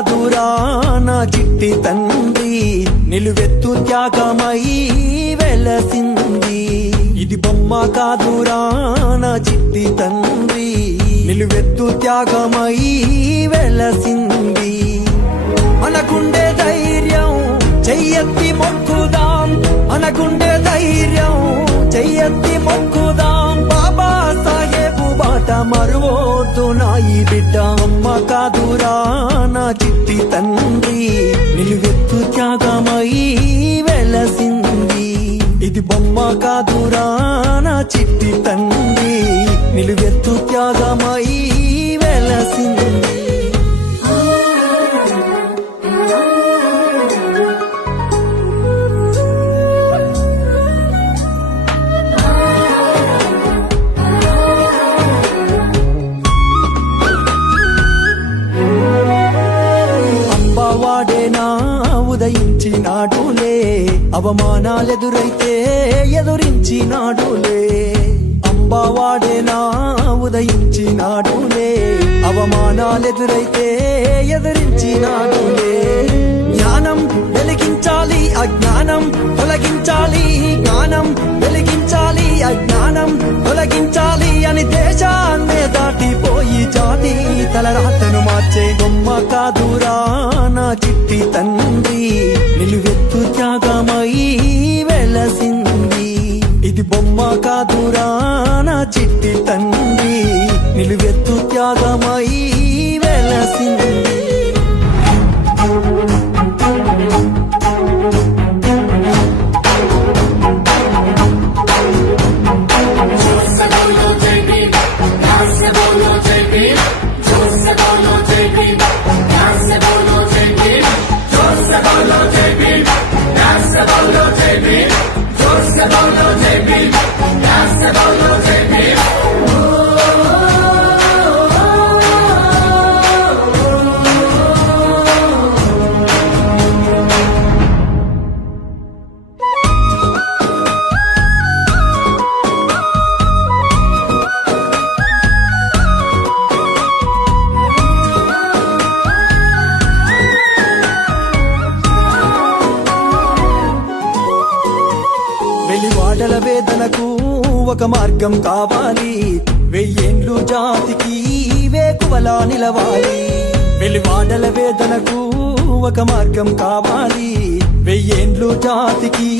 కాదురా నా చిట్టి తండ్రి, నిలువెత్తు త్యాగమై వెలసింది. ఇది బొమ్మ కాదురా నా చిట్టి తండ్రి, నిలువెత్తు త్యాగమై వెలసింది. మనకుండే ధైర్యం చెయ్యెత్తి మొక్కుదాం, మనకుండే ధైర్యం చెయ్యెత్తి మొక్కుదాం. బాబా సాహెబు బాట మరువోద్దు నా ఈ బిడ్డ. అమ్మ కాదురా నా చిట్టి తండ్రి, నిలువెత్తు త్యాగమై వెలసింది. ఇది బొమ్మ కాదురా నా చిట్టి తండ్రి, నిలువెత్తు త్యాగమై వెలసింది. వాడేనా ఉదయించినాడులే, అవమానాలెదురైతే ఎదురించినాడులే. అంబావాడేనా ఉదయించినాడులే, అవమానాలెదురైతే ఎదురించినాడులే. జ్ఞానం వెలిగించాలి, అజ్ఞానం తొలగించాలి, జ్ఞానం వెలిగించాలి, అజ్ఞానం తొలగించాలి అని దేశాన్నే దాటిపోయి జాతి తలరాతను మార్చే బొమ్మ కాదురా నా చిట్టి తండ్రి, నిలువెత్తు త్యాగమై వెలసింది. ఇది బొమ్మ కాదురా నా చిట్టి తండ్రి, నిలువెత్తు త్యాగమై వెలసింది. వెలివాడల వేదనకు ఒక మార్గం కావాలి, వెయ్యేండ్లు జాతికి వేకువలా నిలవాలి. వెలివాడల వేదనకు ఒక మార్గం కావాలి, వెయ్యేండ్లు జాతికి